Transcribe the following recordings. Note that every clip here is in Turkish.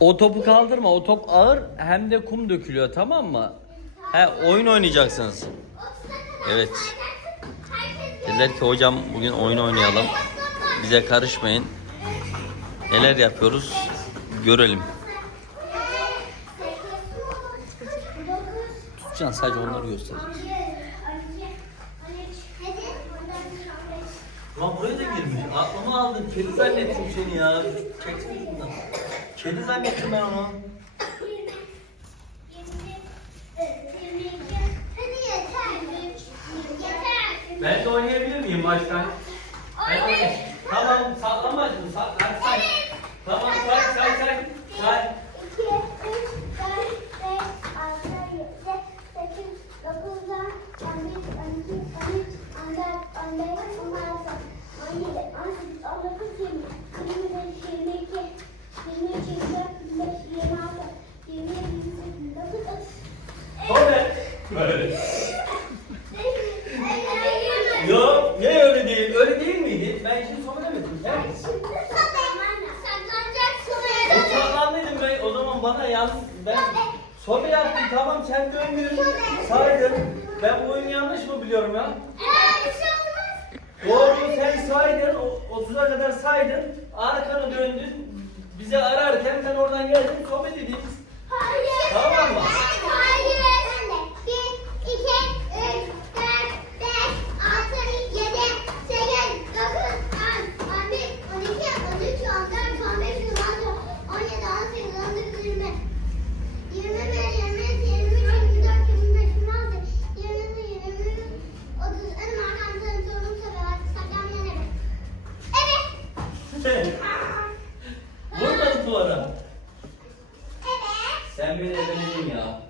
O topu kaldırma. O top ağır hem de kum dökülüyor tamam mı? He oyun oynayacaksınız. Evet. Dediler ki hocam bugün oyun oynayalım. Bize karışmayın. Neler yapıyoruz görelim. Tutacaksın sadece onları göstereceğim. Lan buraya da girmiş. Aklıma aldın. Kedi zannettim seni ya. Çeksene bundan. Kedi zannettim ben onu. Ben de oynayabilir miyim baştan? Ben oynayayım. Tamam saklanmaz mı? Sak, Böyle. Yok ne öyle değil. Öyle değil miydi? Ben şimdi sobe demedim. Sen O saklandıydım ben. O zaman bana yalnız ben sobe yaptım tamam sen döndün. Saydın. Ben bu oyunu yanlış mı biliyorum ya? Doğru sen saydın. o- 30'a kadar saydın. Arkanı döndün. Bizi ararken sen oradan geldin sobe dedin. Tamam mı? Vurmadın Sen beni ebeledin ya.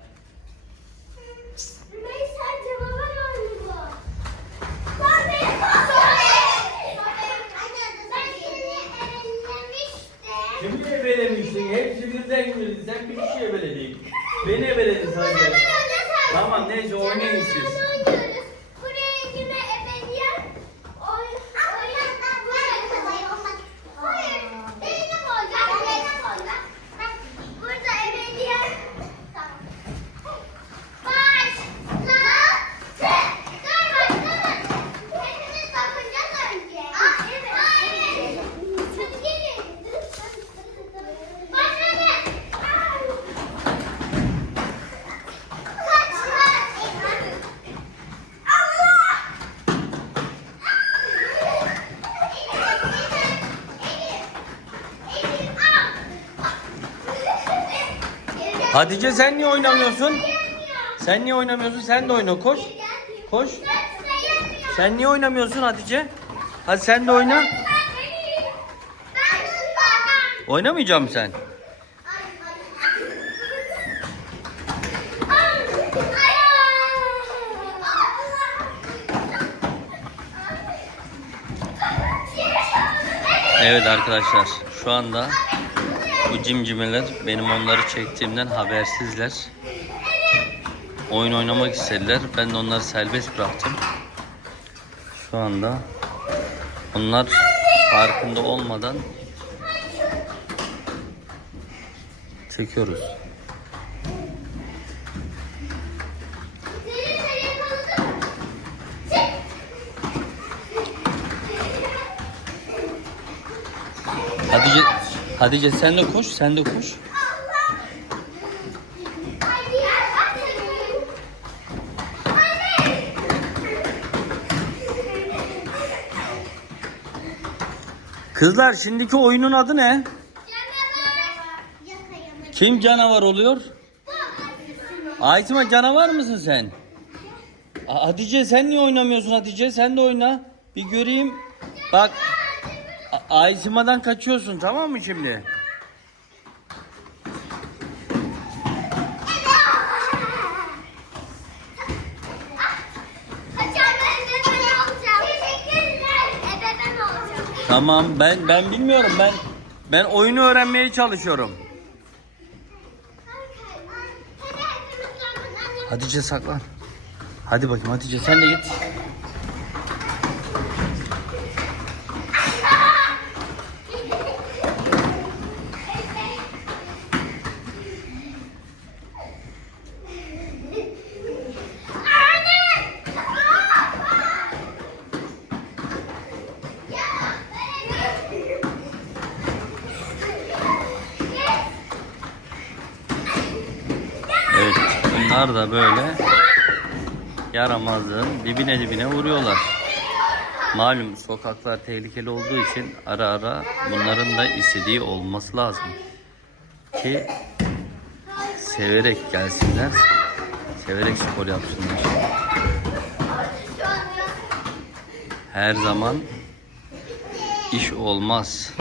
Kimi ebelemiştin? Hepsi birden girdi. Sen bir kişi ebeledin. Beni ebeledin sadece. Tamam neyse oynayın siz. Hatice sen niye oynamıyorsun? Sen niye oynamıyorsun? Sen de oyna koş. Koş. Sen niye oynamıyorsun Hatice? Hadi sen de oyna. Oynamayacağım sen. Evet arkadaşlar şu anda bu cimcimeler benim onları çektiğimden habersizler. Oyun oynamak istediler. Ben de onları serbest bıraktım. Şu anda onlar farkında olmadan çekiyoruz. Hatice, Hatice sen de koş, sen de koş. Kızlar şimdiki oyunun adı ne? Kim canavar oluyor? Aytma canavar mısın sen? Hatice sen niye oynamıyorsun Hatice? Sen de oyna. Bir göreyim. Bak A- Aysima'dan kaçıyorsun tamam mı şimdi? Tamam ben ben bilmiyorum ben ben oyunu öğrenmeye çalışıyorum. Hatice saklan. Hadi bakayım Hatice sen de git. Bunlar da böyle yaramazlığın dibine dibine vuruyorlar. Malum sokaklar tehlikeli olduğu için ara ara bunların da istediği olması lazım. Ki severek gelsinler. Severek spor yapsınlar. Her zaman iş olmaz.